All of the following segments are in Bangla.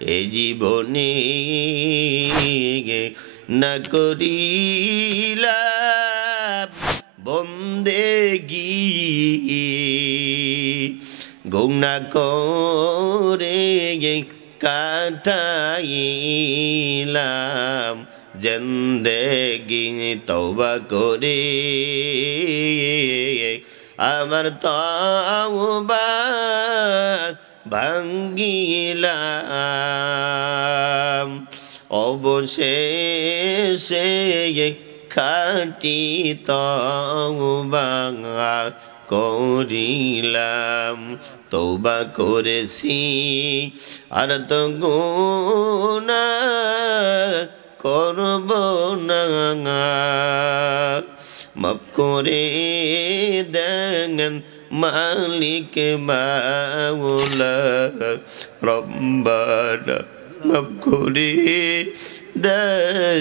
এ জীবনে না করিলাম বন্দেগি গুনাহ করে কাটাইলাম জিন্দেগি তওবা করে আমার তওবা ভাঙ্গিলাম অবশেষে খাঁটি তওবা করিলাম তওবা করেছি আর তো গুনাহ করব না মাফ করে দেন মালিক মাওলা রব্বানা মাফ করে দেন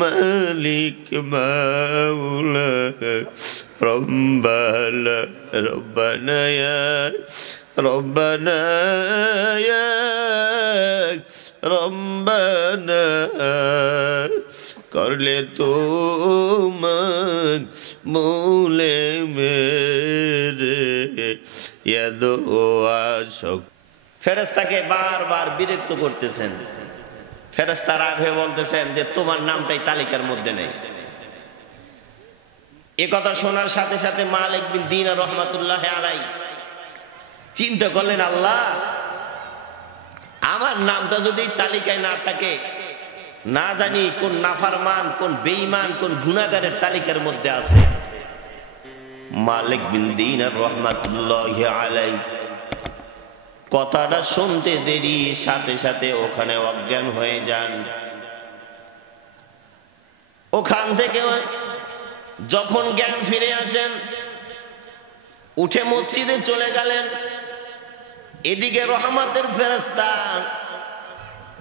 মালিক মাওলা রব্বানা রব্বানা ইয়া রব্বানা ইয়া রব্বানা করলে তোমার মৌলে মেরে ফেরেশতাকে বারবার বিরক্ত করতেছেন। ফেরেশতা রাগ হয়ে বলতেছেন যে তোমার নামটাই তালিকার মধ্যে নেই। এ কথা শোনার সাথে সাথে মালিক বিন দিনার রহমাতুল্লাহ আলাইহি চিন্তা করলেন, আল্লাহ আমার নামটা যদি তালিকায় না থাকে, না জানি কোন নাফরমান, কোন বেঈমান, কোন গুনাহগারের তালিকার মধ্যে আছে। মালিক বিন দিনার রহমাতুল্লাহ আলাইহি কথাটা শুনতে দেরি সাথে সাথে ওখানে অজ্ঞান হয়ে যান। ওখান থেকে যখন জ্ঞান ফিরে আসেন, উঠে মসজিদে চলে গেলেন। এদিকে রহমতের ফেরেশতা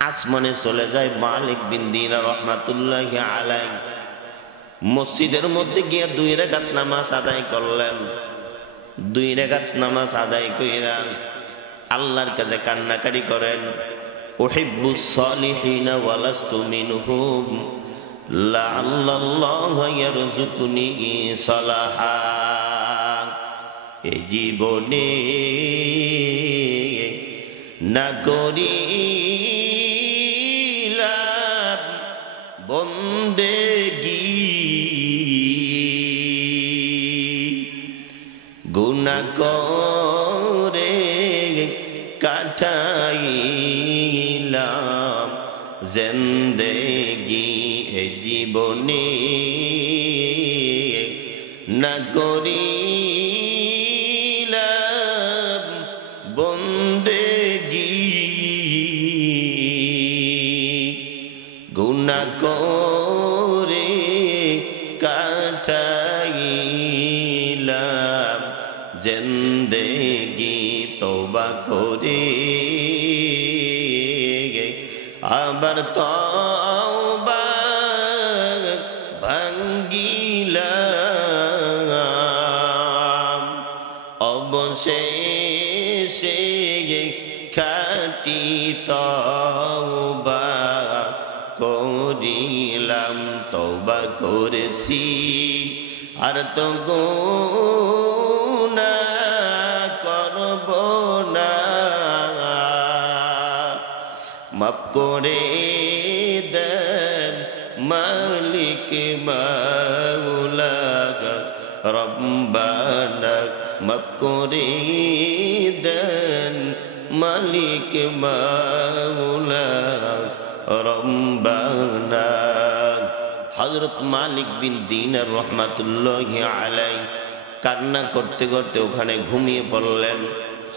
আসমানে চলে যায়। মালিক বিন দিনার রহমাতুল্লাহি আলাইহি মসজিদের মধ্যে গিয়ে 2 রাকাত নামাজ আদায় করলেন। 2 রাকাত নামাজ আদায় কইরা আল্লাহর কাছে কান্নাকারি করেন, উহিব্বুস সালিহিনা ওয়ালাস্তু মিনহুম লাআল্লাল্লাহু ইয়ারযুকুনি সালাহা। এ জীবনে না করিলাম বন্দেগি গুনাহ করে কাটাইলাম জিন্দেগি। এ জীবনে না করিলাম বন্দেগি গুনাহ করে কাটাইলাম জিন্দেগি তওবা করে আবার তওবা ভাঙ্গিলাম অবশেষে খাঁটি তওবা করিলাম তওবা করেছি আর তো গুনাহ করব না মাফ করে দেন মালিক মাওলা রব্বানা মাফ করে দেন মালিক মাওলা রব্বানা। হযরত মালিক বিন দিনার রহমাতুল্লাহি আলাইহি কান্না করতে করতে ওখানে ঘুমিয়ে পড়লেন।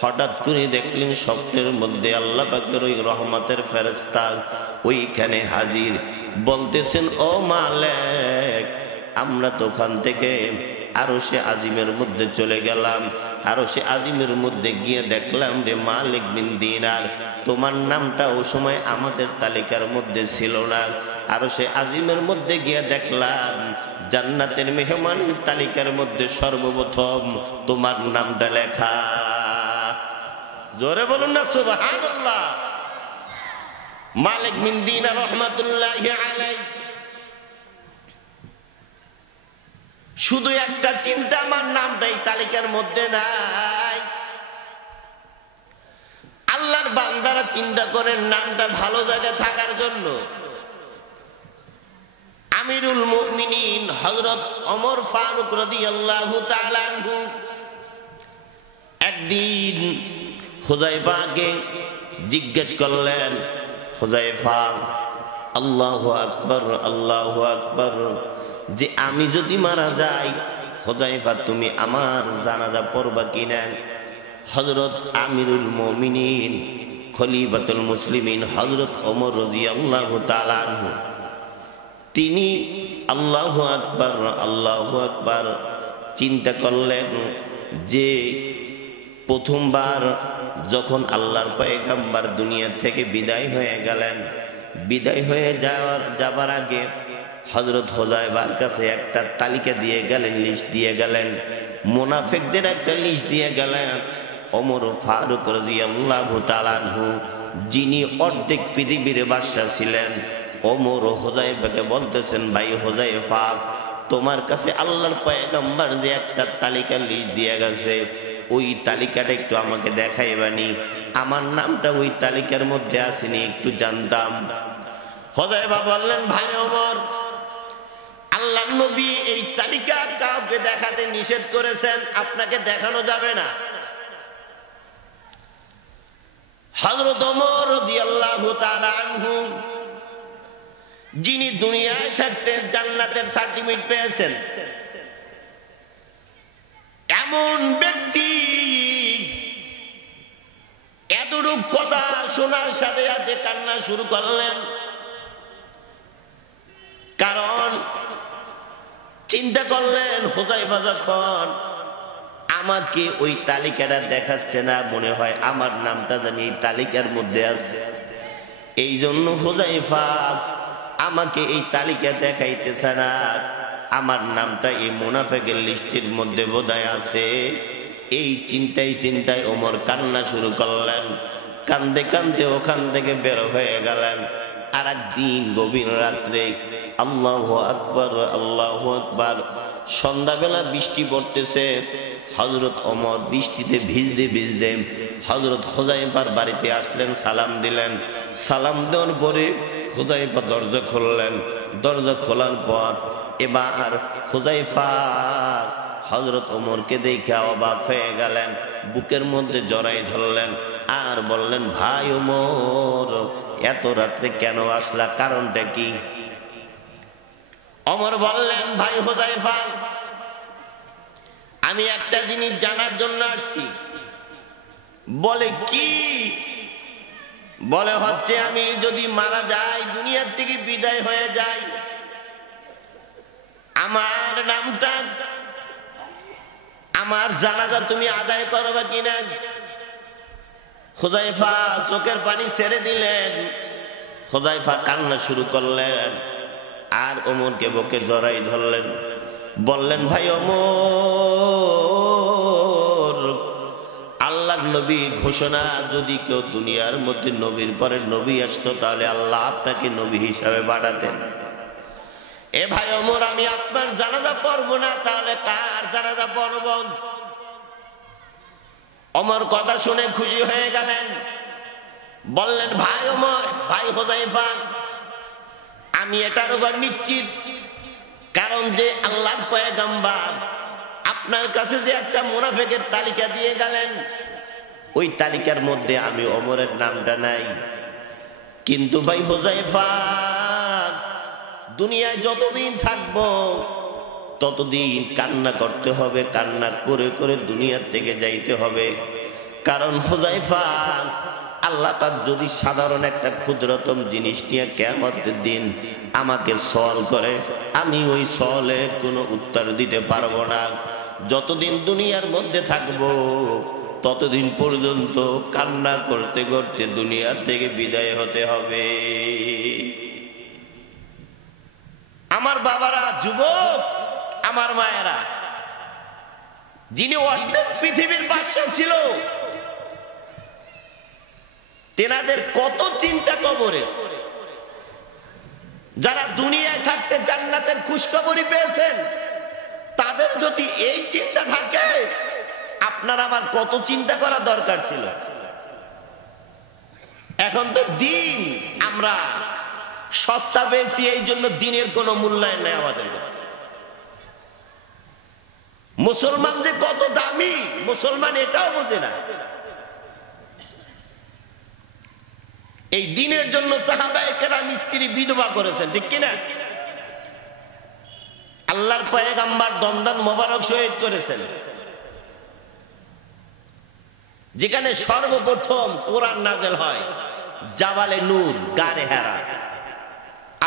হঠাৎ করে দেখলেন স্বপ্নের মধ্যে আল্লাহ পাকের ওই রহমতের ফেরেশতা ওইখানে হাজির। বলতেছেন, ও মালিক, আমরা তো ওখান থেকে আরশে আজিমের মধ্যে চলে গেলাম। আরশে আজিমের মধ্যে গিয়ে দেখলাম রে মালিক বিন দিনার, তোমার নামটা ও সময় আমাদের তালিকার মধ্যে ছিল না। আরশে আজিমের মধ্যে গিয়ে দেখলাম জান্নাতের মেহমানের তালিকার মধ্যে সর্বপ্রথম তোমার নামটা লেখা। জোরে বলুন না সুবহানাল্লাহ। মালিক বিন দিনার রহমাতুল্লাহি আলাইহি শুধু একটা চিন্তা, আমার নামটা এই তালিকার মধ্যে নাই। আল্লাহর বান্দারা চিন্তা করেন নামটা ভালো জায়গায় থাকার জন্য। আমিরুল মুমিনিন হযরত ওমর ফারুক রাদিয়াল্লাহু তাআলা আনহু একদিন হুযায়ফাকে জিজ্ঞেস করলেন, হুযায়ফা, আল্লাহু আকবার, আল্লাহু আকবার, যে আমি যদি মারা যাই, হুযায়ফা তুমি আমার জানাজা পড়বা কিনা? হযরত আমিরুল মুমিনিন খলিফাতুল মুসলিমিন হযরত ওমর রাদিয়াল্লাহু তাআলা আনহু তিনি আল্লাহু আকবার, আল্লাহু আকবার চিন্তা করলেন যে প্রথমবার যখন আল্লাহর পয়গম্বর দুনিয়া থেকে বিদায় হয়ে গেলেন, বিদায় হয়ে যাবার আগে হযরত হুযায়ফার কাছে একটা তালিকা দিয়ে গেলেন, লিস্ট দিয়ে গেলেন, মুনাফিকদের একটা লিস্ট দিয়ে গেলেন। ওমর ফারুক রাদিয়াল্লাহু তাআলা আনহু যিনি অর্ধেক পৃথিবীর বাদশা ছিলেন, ওমর হুযায়ফাকে বলতেছেন, ভাই হুযায়ফা, তোমার কাছে আল্লাহর পয়গম্বর যে একটা তালিকা লিস্ট দিয়ে গেছে, ওই তালিকাটা একটু আমাকে দেখাইবানি, আমার নামটা ওই তালিকার মধ্যে আসেনি, একটু জানতাম। হুযায়ফা বললেন, ভাই ওমর, আল্লাহর নবী এই তালিকা কাউকে দেখাতে নিষেধ করেছেন, আপনাকে দেখানো যাবে না। হযরত ওমর রাদিয়াল্লাহু তাআলা আনহু যিনি দুনিয়ায় থাকতে জান্নাতের সার্টিফিকেট পেয়েছেন, এমন ব্যক্তি এতটুক কথা শোনার সাথে সাথে কান্না শুরু করলেন। কারণ চিন্তা করলেন, হুযায়ফা যখন আমাকে ওই তালিকাটা দেখাচ্ছে না, মনে হয় আমার নামটা জানি এই তালিকার মধ্যে আছে, এই জন্য হুযায়ফা আমাকে এই তালিকা দেখাইতেছে না, আমার নামটা এই মুনাফিকের লিস্টের মধ্যে বোধহয় আছে। এই চিন্তায় ওমর কান্না শুরু করলেন। কান্দে কান্দে ওখান থেকে বের হয়ে গেলেন। আর একদিন গভীর রাত্রে, আল্লাহু আকবার, আল্লাহু আকবার, সন্ধ্যাবেলা বৃষ্টি পড়তেছে। হযরত ওমর বৃষ্টিতে ভিজতে ভিজতে হযরত হুযায়ফার বাড়িতে আসলেন, সালাম দিলেন। সালাম দেওয়ার পরে হুযায়ফা দরজা খুললেন। দরজা খোলার পর এবার হুযায়ফা হযরত ওমরকে দেখে অবাক হয়ে গেলেন, বুকের মধ্যে জড়াই ধরলেন আর বললেন, ভাই ওমর, এত রাত্রে কেন আসলা, কারণটা কি? ওমর বললেন, ভাই হুযায়ফা, আমি একটা জিনিস জানার জন্য আসছি। বলে কি? বলে হচ্ছে আমি যদি মারা যাই, দুনিয়ার থেকে বিদায় হয়ে যাই, আমার নামটা, আমার জানাজা তুমি আদায় করবে কিনা? হুযায়ফা চোখের পানি ছেড়ে দিলেন। হুযায়ফা কান্না শুরু করলেন আর ওমরকে বুকে জড়াই ধরলেন। বললেন, ভাই ওমর, আল্লাহর নবী ঘোষণা, যদি কেউ দুনিয়ার মধ্যে নবীর পরে নবী আসতো, তাহলে আল্লাহ আপনাকে নবী হিসাবে পাঠাতেন। এ ভাই ওমর, আমি আপনার জানাজা পড়বো না, তাহলে কার জানাজা পড়ব? ওমর কথা শুনে খুশি হয়ে গেলেন। বললেন, ভাই ওমর, ভাই হুযায়ফা, আমি এটার উপর নিশ্চিত, কারণ যে আল্লাহর পয়গম্বর আপনার কাছে যে একটা মুনাফিকের তালিকা দিয়ে গেলেন, ওই তালিকার মধ্যে আমি ওমরের নামটা নাই। কিন্তু ভাই হুযায়ফা, দুনিয়ায় যতদিন থাকবো ততদিন কান্না করতে হবে, কান্না করে করে দুনিয়ার থেকে যাইতে হবে। কারণ হুযায়ফা, আল্লাহ পাক যদি সাধারণ একটা ক্ষুদ্রতম জিনিস নিয়ে কিয়ামতের দিন আমাকে সওয়াল করে, আমি ওই সওয়ালের কোনো উত্তর দিতে পারবো না। যতদিন দুনিয়ার মধ্যে থাকবো ততদিন পর্যন্ত কান্না করতে করতে দুনিয়া থেকে বিদায় হতে হবে। আমার বাবারা, যুবক, আমার মায়েরা, যিনি অর্ধেক পৃথিবীর বাদশা ছিল, তেনাদের কত চিন্তা কবরে। যারা দুনিয়ায় থাকতে জান্নাতের খুশখবরই পেয়েছেন, তাদের যদি এই চিন্তা থাকে, আপনার আমার কত চিন্তা করা দরকার ছিল। এখন তো দিন আমরা সস্তা পেয়েছি, এই জন্য দিনের কোনো মূল্যায়ন নেই আমাদের কাছে। মুসলমান যে কত দামি, মুসলমান এটাও বোঝে না। এই দিনের জন্য সাহাবায়ে কেরাম স্ত্রী বিধবা করেছেন, ঠিক কিনা? আল্লাহর পয়গম্বর দন্দন মোবারক শহীদ করেছেন। যেখানে সর্বপ্রথম কোরআন নাযিল হয় জাবালে নূর, গারে হেরা।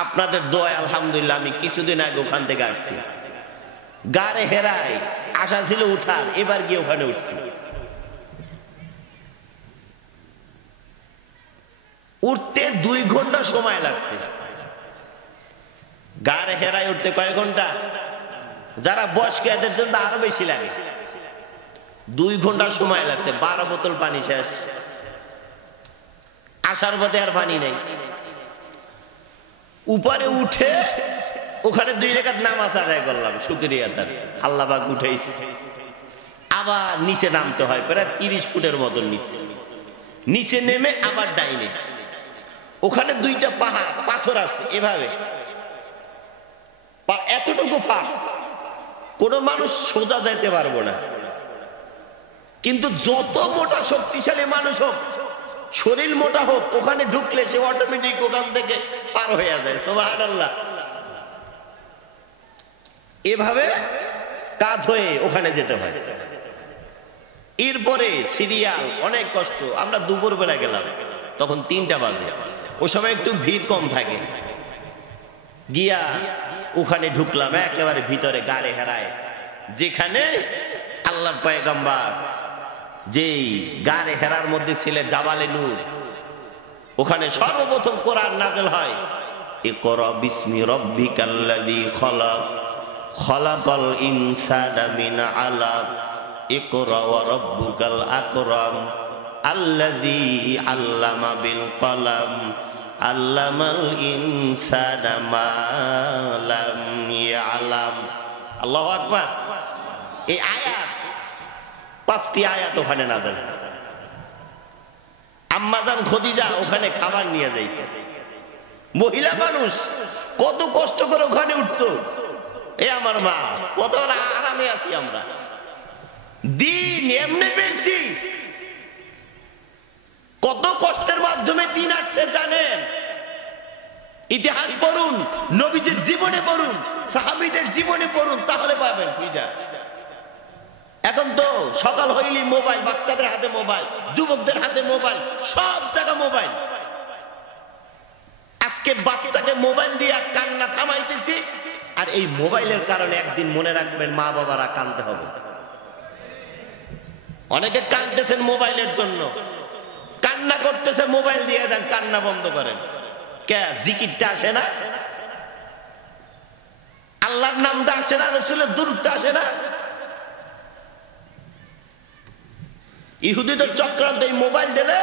আপনাদের দোয়ায় আলহামদুলিল্লাহ আমি কিছুদিন আগে ওখান থেকে আসছি। গারে হেরায় আশা ছিল উঠার, এবার গিয়ে ওখানে উঠছি। উঠতে 2 ঘন্টা সময় লাগছে। গারে হেরায় উঠতে কয় ঘন্টা? যারা বয়স্ক এদের জন্য আরো বেশি লাগে। 2 ঘন্টা সময় লাগছে, 12 বোতল পানি শেষ। আসার পথে আর পানি নেই। উপরে উঠে ওখানে 2 রাকাত নামাজ আদায় করলাম, শুকরিয়া তার, আল্লাহ পাক উঠাইছে। আবার নিচে নামতে হয়, প্রায় 30 ফুটের মতন নিচে। নিচে নেমে আবার ডাইনে, ওখানে 2টা পাহাড় পাথর আছে, এভাবে এতটুকু ফাঁক, কোন মানুষ সোজা যাইতে পারবো না। কিন্তু যত মোটা শক্তিশালী মানুষ হোক, শরীর মোটা হোক, ওখানে ঢুকলে সে অটোমেটিক ওখান থেকে পার হয়ে যায়। সুবহানাল্লাহ। এভাবে কাঁধ হয়ে ওখানে যেতে হয়। এরপরে সিরিয়াল, অনেক কষ্ট। আমরা দুপুর বেলা গেলাম, তখন 3টা বাজে, ও সময় একটু ভিড় কম থাকে। গিয়া ওখানে ঢুকলাম একেবারে ভিতরে, গারে হেরায়, যেখানে আল্লাহর পয়গম্বর যেই গারে হেরার মধ্যে ছিলেন জাবালে নূর, ওখানে সর্বপ্রথম কোরআন নাযিল হয়। ইকরা বিসমি রাব্বিকাল্লাযী খলাক, খলাকাল ইনসানা মিন আলাক, ইকরা ওয়া রাব্বুকাল আকরাম, আল্লাযী আল্লামা বিল কলম, আল্লামাল ইনসানা মা লাম ইয়ালাম। আল্লাহু আকবার। এই আয়াত, 5টি আয়াত ওখানে নাযিল। আম্মাজান খদিজা ওখানে খাবার নিয়ে যাইত। মহিলা মানুষ কত কষ্ট করে ওখানে উঠতো। এ আমার মা, কত আরামে আছি আমরা। দিন এমনি পেয়েছি, কত কষ্টের মাধ্যমে দিন আসছে জানেন? ইতিহাস পড়ুন, নবীজির জীবনে পড়ুন, সাহাবীদের জীবনে পড়ুন, তাহলে পাবেন খুঁজা। এখন তো সকাল হইলি মোবাইল, বাচ্চাদের হাতে মোবাইল, যুবকদের হাতে মোবাইল, সব জায়গা মোবাইল। আজকে বাচ্চাকে মোবাইল দিয়ে কান্না থামাইতেছি, আর এই মোবাইলের কারণে একদিন মনে রাখবেন মা বাবারা কাঁদতে হবে। অনেকে কাঁদতেছেন মোবাইলের জন্য, কান্না করতেছে, মোবাইল দিয়ে দেন, কান্না বন্ধ করেন। কে জিকিরটা আসে না? আল্লাহর নামটা আসে না? রাসূলের দুরূদটা আসে না? ইহুদিদের চক্রান্ত, এই মোবাইল দিলে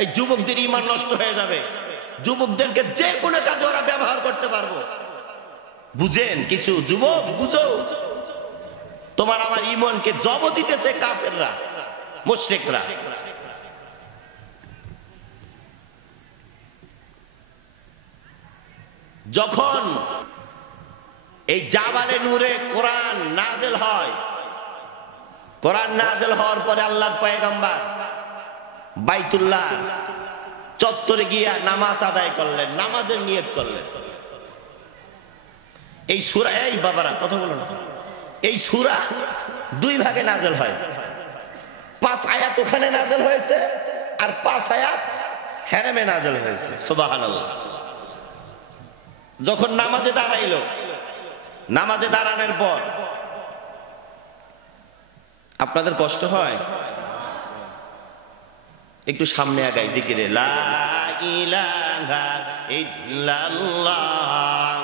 এই যুবকদের ঈমান নষ্ট হয়ে যাবে। যুবকদেরকে যে কোনো কাজে ওরা ব্যবহার করতে পারবো। বুঝেন কিছু যুবক, বুঝো, তোমার আমার ঈমানকে জব দিতেছে কাফেররা, মুশরিকরা। যখন এই জাবালে নূরে কোরআন নাযিল হয়, কোরআন নাযিল হওয়ার পরে আল্লাহর পয়গম্বর বাইতুল্লাহ চত্বরে গিয়া নামাজ আদায় করলেন, নামাজের নিয়ত করলেন। এই সূরা, এই বাবারা কথা বলো না, এই সূরা 2 ভাগে নাযিল হয়। 5 আয়াত ওখানে নাযিল হয়েছে, আর 5 আয়াত হেরেমে নাযিল হয়েছে। সুবহানাল্লাহ। যখন নামাজে দাঁড়াইলো, নামাজে দাঁড়ানোর পর আপনাদের কষ্ট হয়? একটু সামনে আগাই জিকিরে, লা ইলাহা ইল্লাল্লাহ।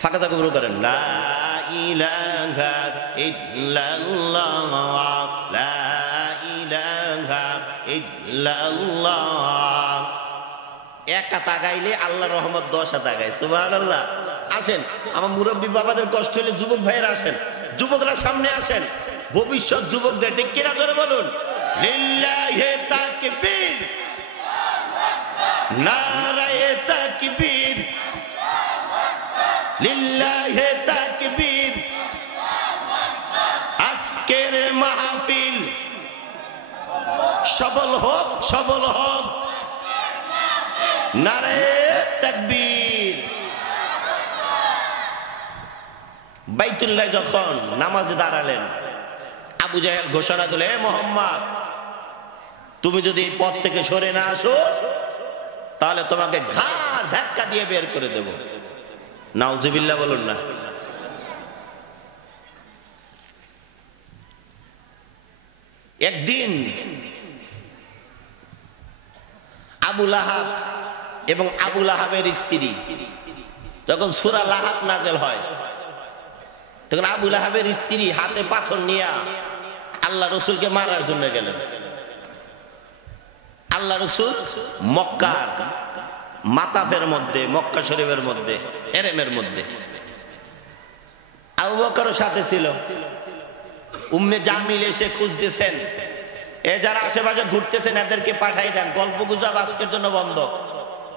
ফাঁকা জায়গা পুরো করেন, লা ইলাহা ইল্লাল্লাহ, লা ইল্লাল্লাহ। এক হাত আগাইলে আল্লাহ রহমত 10 হাত আগায়। সুবহানাল্লাহ। আসেন, আমার মুরব্বী বাবাদের কষ্ট হলে যুবক ভাইয়েরা আসেন, যুবকরা সামনে আসেন, ভবিষ্যৎ যুবকদের ঠিক কিনা ধরে বলুন লিল্লাহি তাকবীর, নারায়ে তাকবীর, লিল্লাহি তাকবীর। আজকের মাহফিল সফল হোক, সফল হোক, নারায়ে তাকবীর। বাইতুল্লাহ যখন নামাজে দাঁড়ালেন, আবু জাহেল ঘোষণা দিল, হে মুহাম্মদ, তুমি যদি এই পথ থেকে সরে না আসো তাহলে তোমাকে ঘাড় ধাক্কা দিয়ে বের করে দেব। নাউজুবিল্লাহ বলুন না। একদিন আবু লাহাব এবং আবু লাহাবের স্ত্রী, যখন সূরা লাহাব নাযিল হয়, তখন আবু লাহাবের স্ত্রী হাতে পাথর নিয়ে আল্লাহ রসুলকে মারার জন্য গেলেন। আল্লাহ রসুল মক্কার মাতাফের মধ্যে, মক্কা শরীফের মধ্যে, এরেমের মধ্যে, আবু বকরও সাথে ছিল। উম্মে জামিল এসে খুঁজতেছেন, এ যারা আশেপাশে ঘুরতেছেন এদেরকে পাঠাই দেন, গল্প গুজব আজকের জন্য বন্ধ।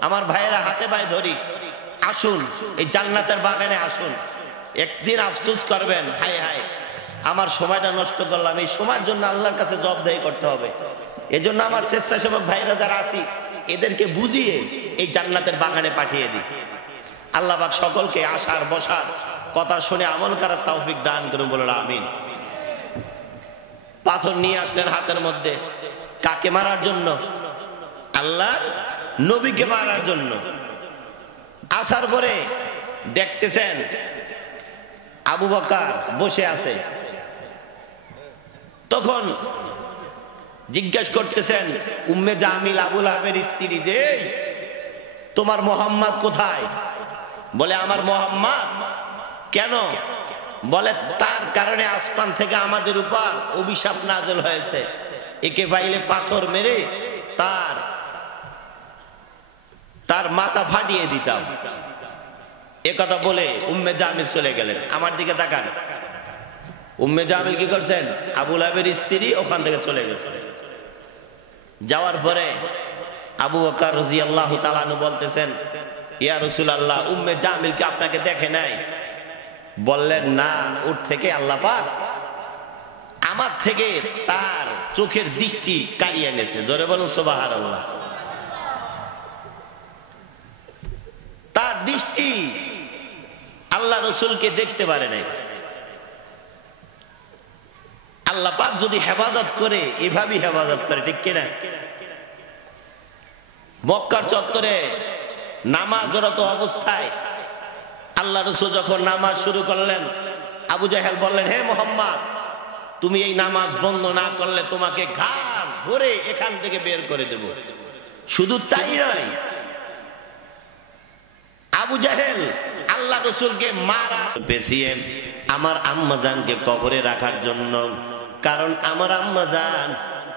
আমার ভাইয়েরা হাতে পায়ে ধরি, আসুন এই জান্নাতের বাগানে আসুন। একদিন আফসোস করবেন, হায় হায় আমার সময়টা নষ্ট করলাম। এই সময়ের জন্য আল্লাহর কাছে জবাবদিহি করতে হবে। এজন্য আমার স্বেচ্ছাসেবক ভাইরা যারা আছি এদেরকে বুঝিয়ে এই জান্নাতের বাগানে পাঠিয়ে দিই। আল্লাহ পাক সকলকে আসার বসার কথা শুনে আমল করার তৌফিক দান করুন, বলুন আমিন। পাথর নিয়ে আসলেন হাতের মধ্যে, কাকে মারার জন্য? আল্লাহর নবীকে মারার জন্য। আসার পরে দেখতেছেন আবু বকর বসে আছে। তখন জিজ্ঞেস করতেছেন উম্মে জামিল, আবু লাহাবের স্ত্রী, যে তোমার মোহাম্মদ কোথায়? বলে আমার মোহাম্মদ কেন? বলে তার কারণে আসমান থেকে আমাদের উপর অভিশাপ নাযিল হয়েছে, একে পাইলে পাথর মেরে তার মাথা ফাটিয়ে দিতাম। একথা বলে উম্মে জামিল চলে গেলেন। আমার দিকে তাকান, উম্মে জামিল কি করছেন? আবু লাহাবের স্ত্রী ওখান থেকে চলে গেছে। যাওয়ার পরে আবু বকর রাদিয়াল্লাহু তাআলা আনহু বলতেছেন, ইয়া রাসূলুল্লাহ, উম্মে জামিল কি আপনাকে দেখে নাই? বললেন না, ওর থেকে আল্লাহ পাক আমার থেকে তার চোখের দৃষ্টি কাড়িয়ে এনেছে। জোরে বলুন সুবহানাল্লাহ। তার দৃষ্টি আল্লাহ রসুলকে দেখতে পারে নাই। আল্লাহ পাক যদি হেফাজত করে, এভাবেই হেফাজত করে, ঠিক কিনা? মক্কার চত্বরে নামাজরত অবস্থায় আল্লাহ রসুল যখন নামাজ শুরু করলেন, আবু জাহেল বললেন, হে মুহাম্মদ, তুমি এই নামাজ বন্ধ না করলে তোমাকে ঘাড় ধরে এখান থেকে বের করে দেব। শুধু তাই নয়, আবু জাহেল আল্লাহ রসুলকে মারা পেছিয়ে আমার আম্মাজানকে কবরে রাখার জন্য। কারণ আমার আম্মাজান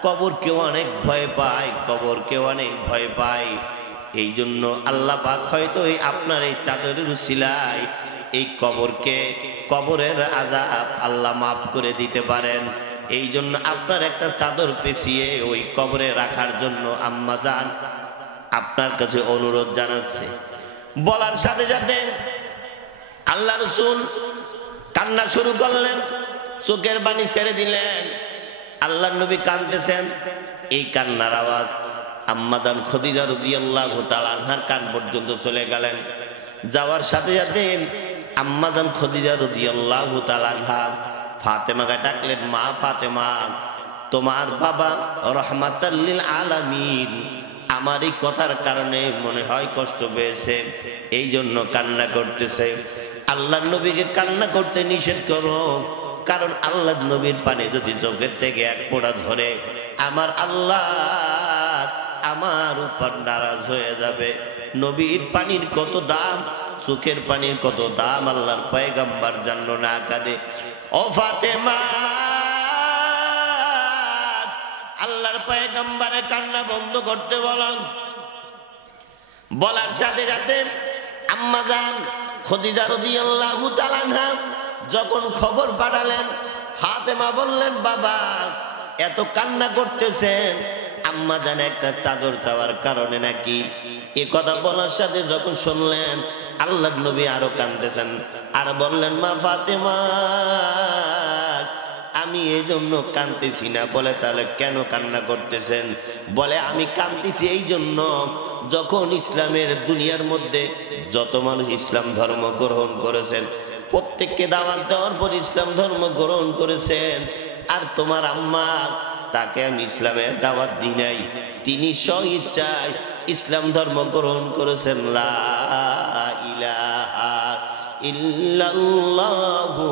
কবরকে অনেক ভয় পায়, কবরকে অনেক ভয় পায়। এই জন্য আল্লাহ পাক হয়তো আপনার এই চাদরের উসিলায় এই কবরকে, কবরের আযাব আল্লাহ মাফ করে দিতে পারেন। এই জন্য আপনার একটা চাদর পেছিয়ে ওই কবরে রাখার জন্য আম্মাজান আপনার কাছে অনুরোধ জানাচ্ছে। বলার সাথে সাথে আল্লাহ রসুল কান্না শুরু করলেন, চোখের পানি ছেড়ে দিলেন। আল্লাহ নবী কাঁদতেছেন। এই কান্নার আওয়াজ আম্মাজান খাদিজা রাদিয়াল্লাহু তাআলা আনহার কান পর্যন্ত চলে গেলেন। যাওয়ার সাথে সাথে আম্মাজান খাদিজা রাদিয়াল্লাহু তাআলা আনহা ফাতেমাকে ডাকলেন, মা ফাতেমা, তোমার বাবা রাহমাতাল লিল আলামিন আমার এই কথার কারণে মনে হয় কষ্ট পেয়েছে, এই জন্য কান্না করতেছে। আল্লাহ নবীকে কান্না করতে নিষেধ করো, কারণ আল্লাহ নবীর পানি যদি চোখের থেকে এক ফোঁটা ধরে আমার আল্লাহ আমার উপর নারাজ হয়ে যাবে। নবীর পানির কত দাম, চোখের পানির কত দাম, আল্লাহর পয়গম্বর জানো না কাঁদে। ও ফাতেমা, আল্লাহর পয়গম্বরের কান্না বন্ধ করতে বলেন। বলার সাথে সাথে আম্মা জান খাদিজা রাদিয়াল্লাহু তাআলা আনহা যখন খবর পাঠালেন, ফাতেমা বললেন, বাবা এত কান্না করতেছেন, আম্মা জান একটা চাদর চাওয়ার কারণে নাকি? এ কথা বলার সাথে যখন শুনলেন, আল্লাহর নবী আরো কাঁদতেছেন, আর বললেন, মা ফাতেমা আমি এই জন্য কাঁদতেছি না। বলে তাহলে কেন কান্না করতেছেন? বলে আমি কাঁদতেছি এই জন্য, যখন ইসলামের দুনিয়ার মধ্যে যত মানুষ ইসলাম ধর্ম গ্রহণ করেছেন, প্রত্যেককে দাওয়াত দেওয়ার পর ইসলাম ধর্ম গ্রহণ করেছেন, আর তোমার আম্মা তাকে আমি ইসলামের দাওয়াত দিই নাই, তিনি স্বইচ্ছায় ইসলাম ধর্ম গ্রহণ করেছেন। লা ইলাহা ইল্লাল্লাহু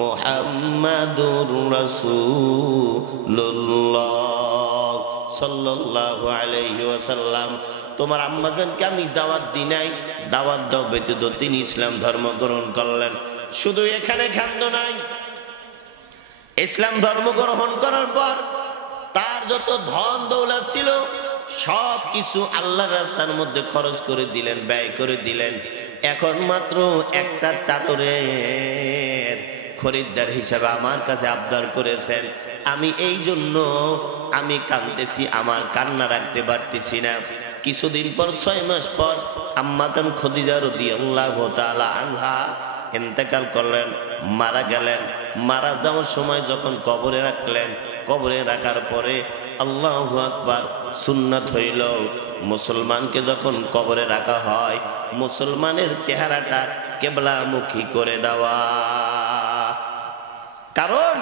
মুহাম্মাদুর রাসূলুল্লাহ সাল্লাল্লাহু আলাইহি ওয়াসাল্লাম। তোমার আম্মাজানকে আমি দাওয়াত দিই নাই, দাওয়াত দাও ব্যতীত তিনি ইসলাম ধর্ম গ্রহণ করলেন। শুধু এখানে খাদ্য নাই, ইসলাম ধর্ম গ্রহণ করার পর তার যত ধন দৌলত ছিল সব কিছু আল্লাহর রাস্তার মধ্যে খরচ করে দিলেন, ব্যয় করে দিলেন। এখন মাত্র একটা চাদরের খরিদ্দার হিসাবে আমার কাছে আবদার করেছেন, আমি এই জন্য আমি কাঁদতেছি, আমার কান্না রাখতে পারতেছি না। কিছুদিন পর 6 মাস পর আম্মা জান খাদিজা রাদিয়াল্লাহু তাআলা আনহা ইন্তেকাল করলেন, মারা গেলেন। মারা যাওয়ার সময় যখন কবরে রাখলেন, কবরে রাখার পরে আল্লাহু আকবার সুন্নাত হইল, মুসলমানকে যখন কবরে রাখা হয় মুসলমানের চেহারাটা কিবলামুখী করে দেওয়া। কারণ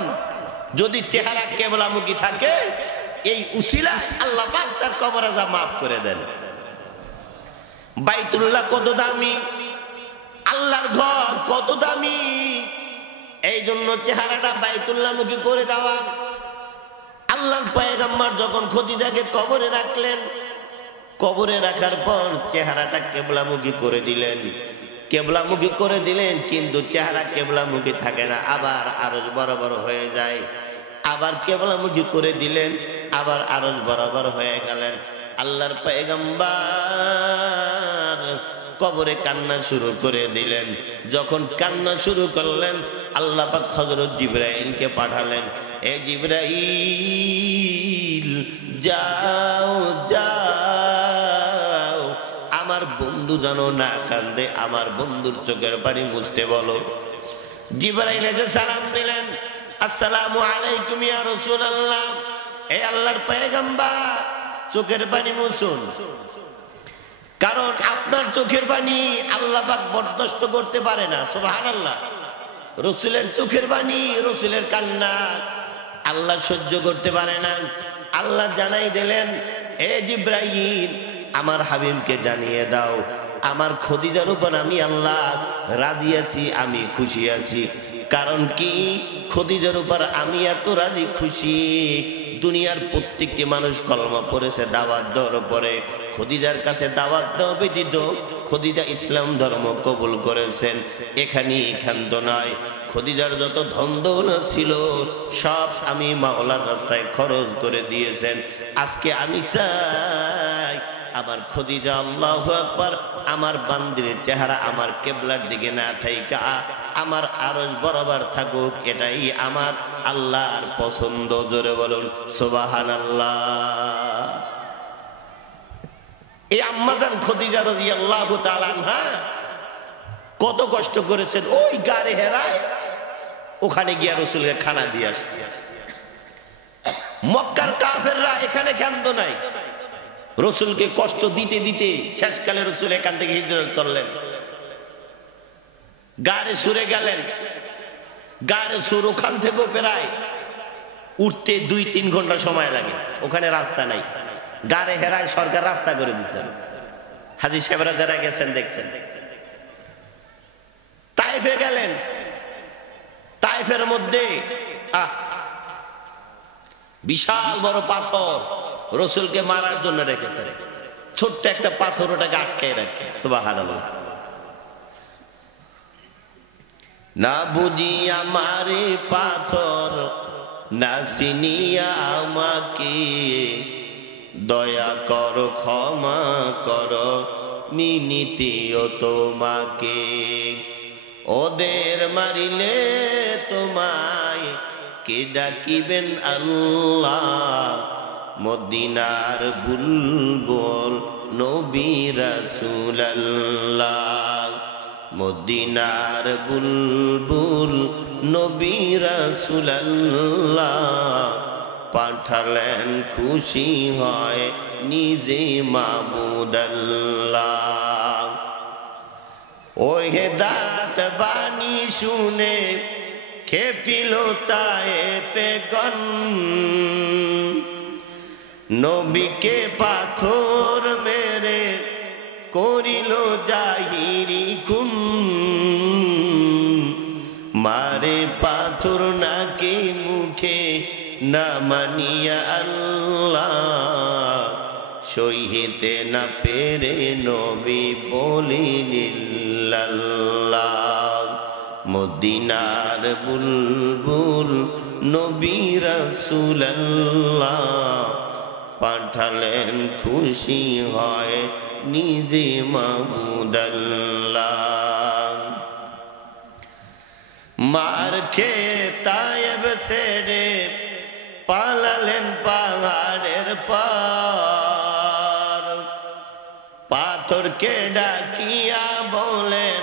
যদি চেহারা কিবলামুখী থাকে, এই উসিলা আল্লাহ পাক তার কবর আযাব মাফ করে দেন। বাইতুল্লাহ কত দামি, আল্লাহর ঘর কত দামি, এই জন্য চেহারাটা বাইতুল্লাহমুখী করে দেওয়া। আল্লাহর পয়গম্বর যখন খাদিজাকে কবরে রাখলেন, কবরে রাখার পর চেহারাটা কিবলামুখী করে দিলেন, কিবলামুখী করে দিলেন, কিন্তু চেহারা কিবলামুখী থাকে না, আবার আরজ বরাবর হয়ে যায়। আবার কিবলামুখী করে দিলেন, আবার আরজ বরাবর হয়ে গেলেন। আল্লাহর পয়গম্বর কবরে কান্না শুরু করে দিলেন। যখন কান্না শুরু করলেন, আল্লাহ পাক হযরত জিবরাইলকে পাঠালেন, এ জিবরাইল যাও যাও, আমার বন্ধু যেন না কান্দে, আমার বন্ধুর চোখের পানি মুছতে বলো। জিবরাইল এসে সালাম দিলেন, আসসালামু আলাইকুম ইয়া রাসূলুল্লাহ, এ আল্লাহর পয়গম্বর চোখের পানি মুছুন, কারণ আপনার চোখের পানি আল্লাহ পাক বরদাস্ত করতে পারে না। সুবহানাল্লাহ। রাসূলের চোখের পানি, রাসূলের কান্না আল্লাহ সহ্য করতে পারে না। আল্লাহ জানাই দিলেন, এ জিবরাইল আমার হাবিবকে জানিয়ে দাও, আমার খাদিজার উপর আমি আল্লাহ রাজি আছি, আমি খুশি আছি। কারণ কি, খাদিজার উপর আমি এত রাজি খুশি, দুনিয়ার প্রত্যেকটি মানুষ কলমা পড়েছে দাওয়াত দেওয়ার পরে, খাদিজার কাছে দাওয়াত দেওয়া ব্যতীত খাদিজা ইসলাম ধর্ম কবুল করেছেন। এখানেই ক্ষান্ত নয়, খাদিজার যত ধন দৌলত ছিল সব আমি মাওলার রাস্তায় খরচ করে দিয়েছেন। আজকে আমি চাই আমার খাদিজা, আল্লাহু আকবার, আমার বান্দির চেহারা আমার কিবলার দিকে না থাইকা আমার আরশ বরাবর থাকুক, এটাই আমার আল্লাহর পছন্দ। জোরে বলুন সুবহানাল্লাহ। এই আম্মা জান খাদিজা রাদিয়াল্লাহু তাআলা আনহা কত কষ্ট করেছেন, ওই গারে হেরায় ওখানে গিয়া রাসূলকে খানা দিয়ে আসতে। মক্কার কাফেররা এখানে ক্ষান্ত নাই, রাসূলকে কষ্ট দিতে দিতে শেষকালে রাসূল এখান থেকে হিজরত করলেন, গারে সুরে গেলেন। গারে সুর ওখান থেকেও প্রায় উঠতে 2-3 ঘন্টা সময় লাগে, ওখানে রাস্তা নাই। গারে হেরায় সরকার রাস্তা করে দিচ্ছেন, হাজী সাহেবরা যারা গেছেন দেখছেন। তাইফে গেলেন, তাইফের মধ্যে বিশাল বড় পাথর রাসূলকে মারার জন্য রেখেছে, ছোট্ট একটা পাথর ওটাকে আটকে রাখছে। সুবহানাল্লাহ। না বুঝি আমারে পাথর না চিনিয়া আমাকে দয়া করো ক্ষমা করো মিনিতিও তোমাকে ওদের মারিলে তোমায় কে ডাকিবেন আল্লাহ মদিনার বুলবুল নবী রাসূলুল্লাহ মদিনার বুলবুল নবী রাসূলুল্লাহ পাঠালেন খুশি হয় নিজে মাবুদ আল্লাহ ওই হেদায়েত বাণী শুনে খেপিল তায়েফে গণ নবীকে পাথর মেরে করিল জাহিরি খুন মারে পাথর নাকি মুখে না মানিয়া আল্লাহ সহিতে না পেরে নবী বলিল্লাহ মদিনার বুলবুল নবী রাসূলুল্লাহ পাঠালেন খুশি হয় নিজে মাবুদ আল্লাহ মার খেয়ে তায়েব ছেড়ে পালালেন পাহাড়ের পার পাথরকে ডাকিয়া বলেন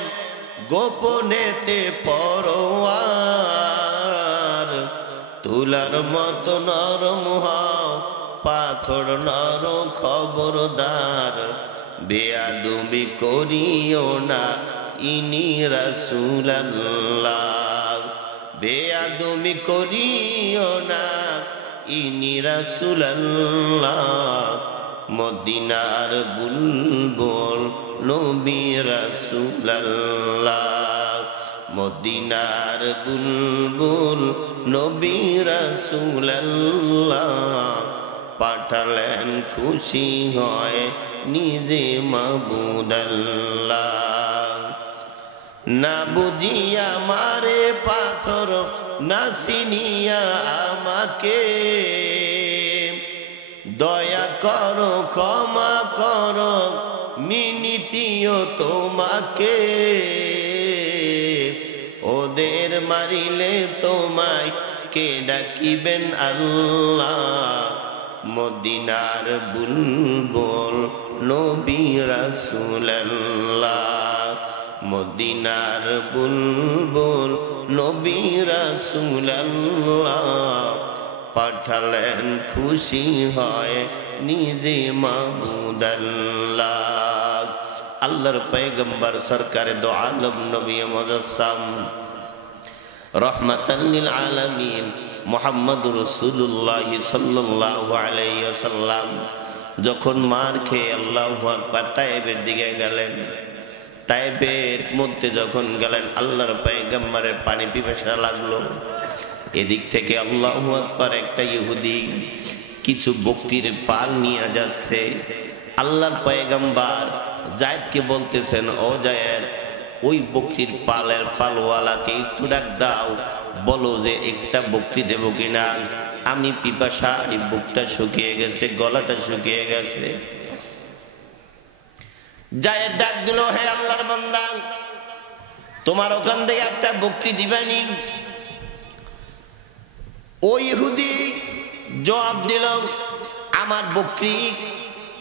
গোপনেতে পরোয়ার তুলার মতো নরম হও পাথর নর খবরদার বেয়াদবি করিও না ইনি রাসূলুল্লাহ বেয়াদবি করিও না ইনি রাসূলুল্লাহ মদিনার বুলবুল নবী রাসূলুল্লাহ মদিনার বুলবুল নবী রাসূলুল্লাহ পাঠালেন খুশি হয় নিজে মাবুদ আল্লাহ না বুঝিয়া মারে পাথর না চিনিয়া আমাকে দয়া করো ক্ষমা করো মিনিতিও তোমাকে ওদের মারিলে তোমায় কে ডাকিবেন আল্লাহ মদিনার বুলবুল নবী রাসূলুল্লাহ মদিনার বুলবুল নবী রাসূলুল্লাহ পাঠালেন খুশি হয় নিজে মাবুদ আল্লাহ আল্লাহর পয়গম্বর সরকারে দো আলম নবী মুজাসসাম রহমাতাল লিল আলামিন মুহাম্মদ রাসূলুল্লাহ সাল্লাল্লাহু আলাইহি ওয়াসাল্লাম যখন মার খেয়ে আল্লাহু আকবার তায়েবের দিকে গেলেন তায়েবের মধ্যে যখন গেলেন আল্লাহর পয়গম্বরের পানি পিপাসা লাগলো এদিক থেকে আল্লাহু আকবার একটা ইহুদি কিছু বকরির পাল নিয়ে যাচ্ছে আল্লাহর পয়গম্বর যায়েদকে বলতেছেন ও যায়েদ ওই বকরির পালের পালওয়ালাকে একটু ডাক দাও বলো যে একটা বকরি দেব কিনা আমি পিপাসা এই বুকটা শুকিয়ে গেছে গলাটা শুকিয়ে গেছে যায়েদ ডাক দিল হে আল্লাহর বান্দা তোমার ওখান থেকে একটা বকরি দিবানি ওই ইহুদি জবাব দিল আমার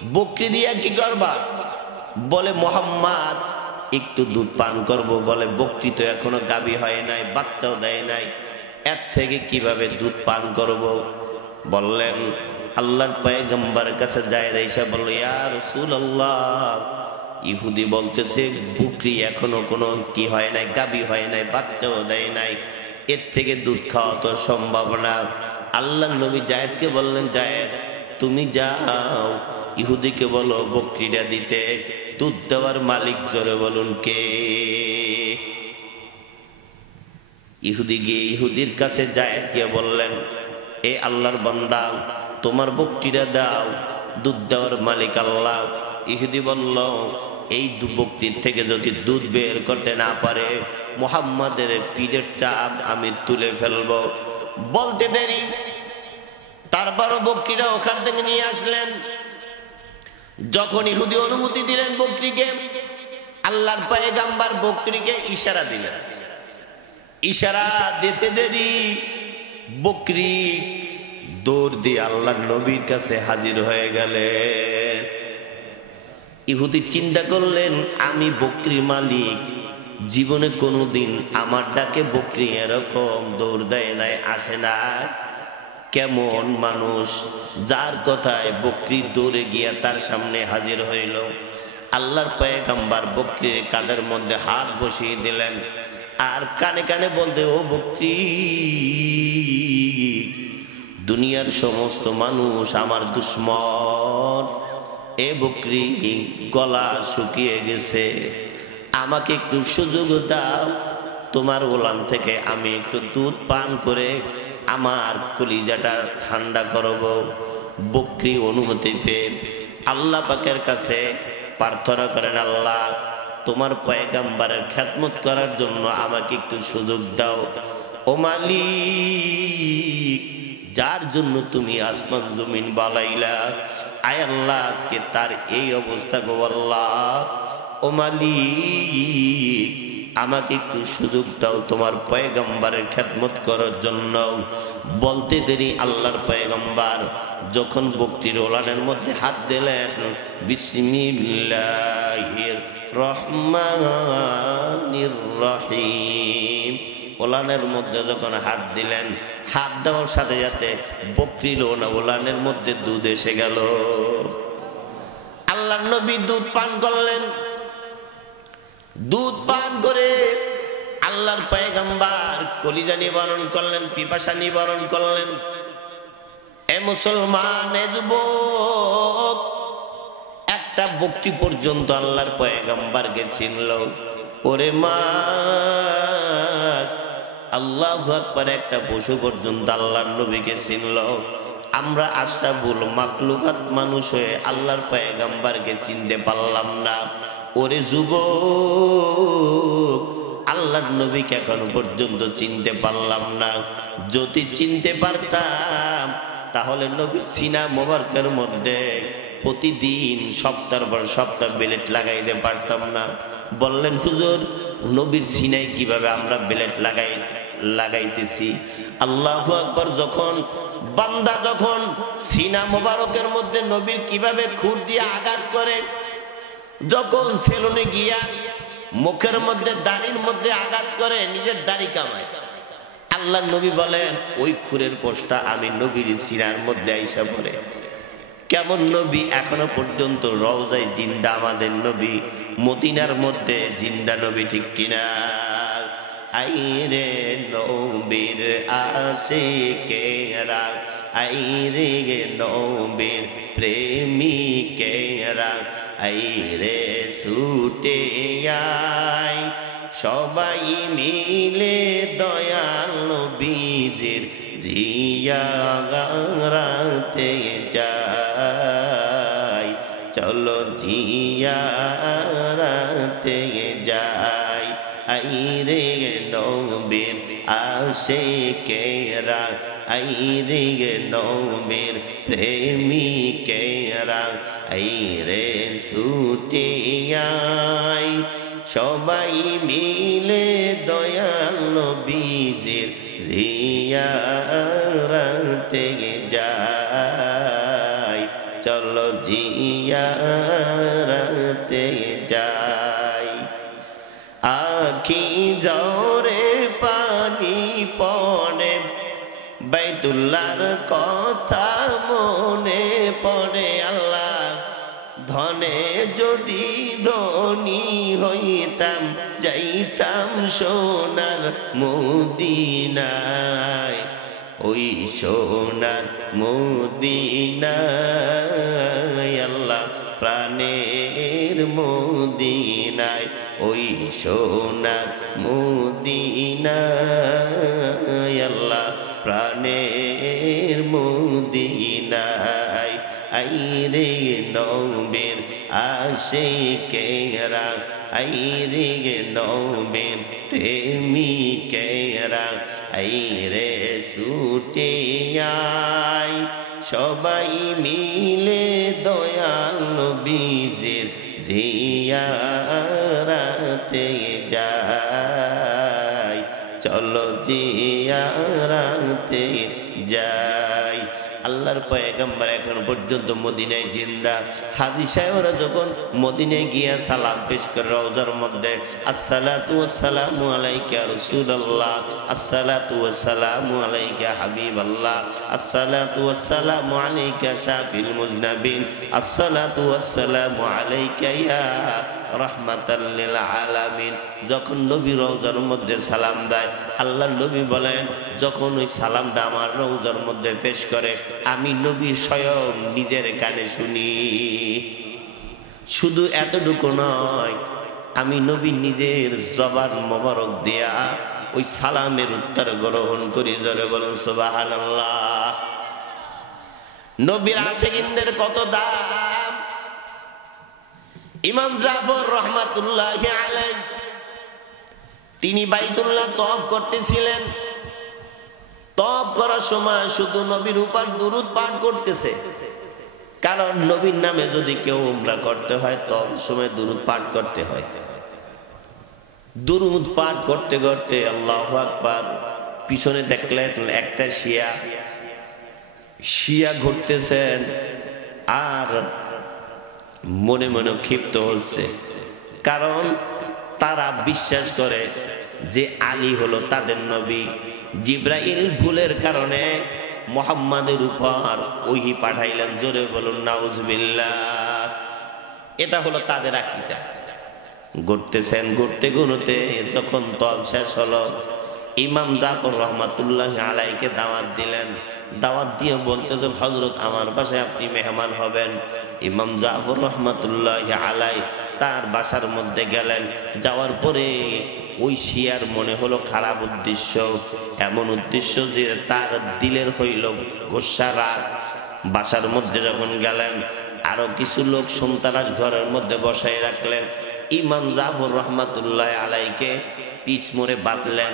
বকরি দিয়া কি করবা বলে মুহাম্মদ একটু দুধ পান করব বলে বকরি তো এখনো গাবি হয় নাই বাচ্চাও দেয় নাই এর থেকে কিভাবে দুধ পান করব বললেন আল্লাহর পয়গম্বরের কাছে যায় এসে বলল ইয়া রাসূলুল্লাহ ইহুদি বলতেছে বকরি এখনো কোনো কি হয় নাই গাবি হয় নাই বাচ্চাও দেয় নাই এর থেকে দুধ খাওয়া তো সম্ভব না আল্লাহর নবী যায়েদকে বললেন যায়েদ তুমি যাও ইহুদিকে বলো বকরিটা দিতে দুধ দেওয়ার মালিক জোরে বলুন কে ইহুদি গিয়ে ইহুদির কাছে যায়েদ গিয়ে বললেন এ আল্লাহর বান্দা তোমার বকরিটা দাও দুধ দেওয়ার মালিক আল্লাহ ইহুদি বলল এই বকরির থেকে যদি দুধ বের করতে না পারে মুহাম্মাদের পিঠের চাপ আমি তুলে ফেলবো বলতে দেরি, তারপরও বকরিটা ওখান থেকে নিয়ে আসলেন। যখন ইহুদি অনুমতি দিলেন বকরিকে, আল্লাহর পয়গম্বর বকরিকে ইশারা দিলেন। ইশারা দিতে দেরি বকরি দৌড় দিয়ে আল্লাহর নবীর কাছে হাজির হয়ে গেলেন। ইহুদি চিন্তা করলেন, আমি বকরির মালিক, জীবনে কোনোদিন আমার ডাকে বকরি এরকম দৌড় দেয় নাই, আসে না। কেমন মানুষ যার কথায় বকরি দৌড়ে গিয়া তার সামনে হাজির হইল। আল্লাহর পয়গম্বর বকরির কাঁধের মধ্যে হাত বসিয়ে দিলেন আর কানে কানে বলতে, ও বকরি, দুনিয়ার সমস্ত মানুষ আমার দুশ্মন। এ বকরি, গলা শুকিয়ে গেছে, আমাকে একটু সুযোগ দাও, তোমার ওলান থেকে আমি একটু দুধ পান করে আমার কলিজাটা ঠান্ডা করব। বকরি অনুমতি পেয়ে আল্লাহ পাকের কাছে প্রার্থনা করেন, আল্লাহ, তোমার পয়গম্বরের খেদমত করার জন্য আমাকে একটু সুযোগ দাও। ও মালিক, যার জন্য তুমি আসমান জমিন বানাইলা, আয় আল্লাহ, আজকে তার এই অবস্থা গো আল্লাহ। ও মালিক, আমাকে একটু সুযোগ দাও তোমার পয়গম্বরের খেদমত করার জন্য। বলতে দেরি আল্লাহর পয়গম্বর যখন বকরির ওলানের মধ্যে হাত দিলেন, বিসমিল্লাহির রহমানির রহিম, ওলানের মধ্যে যখন হাত দিলেন, হাত দেওয়ার সাথে সাথে বকরির ওলানের মধ্যে দুধ এসে গেল। আল্লাহর নবী দুধ পান করলেন। দুধ পান করে আল্লাহর পয়গম্বর কলিজা নিবারণ করলেন, পিপাসা নিবারণ করলেন। এ মুসলমান, এ যুবক, একটা বকরি পর্যন্ত আল্লাহর পয়গম্বরকে চিনল। ওরে মা, আল্লাহু আকবার, একটা পশু পর্যন্ত আল্লাহর নবীকে চিনল। আমরা আশরাফুল মাখলুকাত মানুষ হয়ে আল্লাহর পয়গম্বরকে চিনতে পারলাম না। ওরে যুবক, আল্লাহর নবীকে এখনো পর্যন্ত চিনতে পারলাম না। যদি চিনতে পারতাম তাহলে নবীর সিনা মোবারকের মধ্যে প্রতিদিন সপ্তাহের পর সপ্তাহ বেলেট লাগাইতে পারতাম না। বললেন, হুজুর, নবীর সিনায় কিভাবে আমরা বেলেট লাগাইতেছি? আল্লাহু আকবার, যখন বান্দা যখন সিনা মোবারকের মধ্যে নবীর কিভাবে খুর দিয়ে আঘাত করে, যখন সেলুনে গিয়া মুখের মধ্যে দাড়ির মধ্যে আঘাত করে নিজের দাড়ি কামায়, আল্লাহ নবী বলেন, ওই খুরের পোষটা আমি নবীর সিনার মধ্যে আইসা পড়ে। কেমন নবী! এখনো পর্যন্ত রওজায় জিন্দা আমাদের নবী, মদিনার মধ্যে জিন্দা নবী, ঠিক কিনা? আইরে নবীর আশিকেরা, আইরে নবীর প্রেমিকেরা, আইরে ছুটে আয়, সবাই মিলে দয়াল নবীজির জিয়ারাতে যাই, চলো জিয়ারাতে যাই। আইরে নবীর আশিকেরা, আইরে নবীর প্রেমিকেরা, আইরে ছুটে আয়, সবাই মিলে দয়াল নবীজির জিয়ারাতে যাই, চলো জিয়ারাতে যাই। আখি জরে পানি পড়ে, বাইতুল্লাহর কথা মনে পড়ে। আল্লাহ, ধনে যদি ধনী হইতাম, যাইতাম সোনার মদিনায়, ওই সোনার মদিনায়। আল্লাহ, প্রাণের মদিনায়, ওই সোনার মদিনায়। আল্লাহ, প্রাণের মদিনায়। আইরে নবীর আশিকেরা, আইরে নবীর প্রেমিকেরা, আই রে ছুটে আয় সবাই মিলে দয়াল নবীজির জিয়ারতে যাই চলো জিয়ারতে যাই। আল্লাহর পয়গম্বর এখন পর্যন্ত মদিনায় জিন্দা। হাজী সাহেবরা যখন মদিনায় গিয়া সালাম পেশ করে রওজার মধ্যে, আসসালাতু ওয়াসসালামু আলাইকা রাসূলুল্লাহ, আসসালাতু ওয়াসসালামু আলাইকা হাবিবাল্লাহ, আসসালাতু ওয়াসসালামু আলাইকা শাফিল মুজনাবিন, আসসালাতু ওয়াসসালামু আলাইকা ইয়া রাহমাতাল লিল আলামিন। যখন নবী রওজার মধ্যে সালাম দেয়, আল্লাহ নবী বলেন, যখন ওই সালামটা আমার রওজার মধ্যে পেশ করে, আমি নবী স্বয়ং নিজের কানে শুনি। শুধু এতটুকু নয়, আমি নবী নিজের জবান মোবারক দিয়া ওই সালামের উত্তর গ্রহণ করি। জোরে বলুন সুবহানাল্লাহ। নবীর আশিকিনদের কত দাম। ইমাম জাফর রহমাতুল্লাহি আলাইহি তিনি বাইতুল্লাহ তওয়াফ করতেছিলেন। তওয়াফ করার সময় শুধু নবীর উপর দুরূদ পাঠ করতেছে, কারণ নবীর নামে যদি কেউ উমরা করতে হয় তওয়াফ সময় দুরূদ পাঠ করতে হয়। দুরূদ পাঠ করতে করতে আল্লাহু আকবার, পিছনে দেখলেন একটা শিয়া ঘুরতেছেন আর মনে মনে ক্ষিপ্ত হচ্ছে, কারণ তারা বিশ্বাস করে যে আলী হলো তাদের নবী। জিবরাইল ভুলের কারণে মুহাম্মাদের উপর ওহী পাঠাইলেন। জোরে বলুন নাউজুবিল্লাহ। এটা হলো তাদের আকীদা। ঘুরতেছেন, ঘুরতে ঘুরতে যখন তওয়াফ শেষ হলো, ইমাম জাফর রহমাতুল্লাহি আলাইহিকে দাওয়াত দিলেন। দাওয়াত দিয়ে বলতেছেন, হযরত আমার বাসায় আপনি মেহমান হবেন। ইমাম জাফর রহমাতুল্লাহি আলাইহি তার বাসার মধ্যে গেলেন। যাওয়ার পরে ওই শিয়ার মনে হলো খারাপ উদ্দেশ্য, এমন উদ্দেশ্য যে তার দিলের হইল গোসা রাগ। বাসার মধ্যে যখন গেলেন, আরো কিছু লোক সন্তানাস ঘরের মধ্যে বসাই রাখলেন। ইমাম জাফর রহমাতুল্লাহি আলাইহিকে পিছ মোড়ে বাঁধলেন,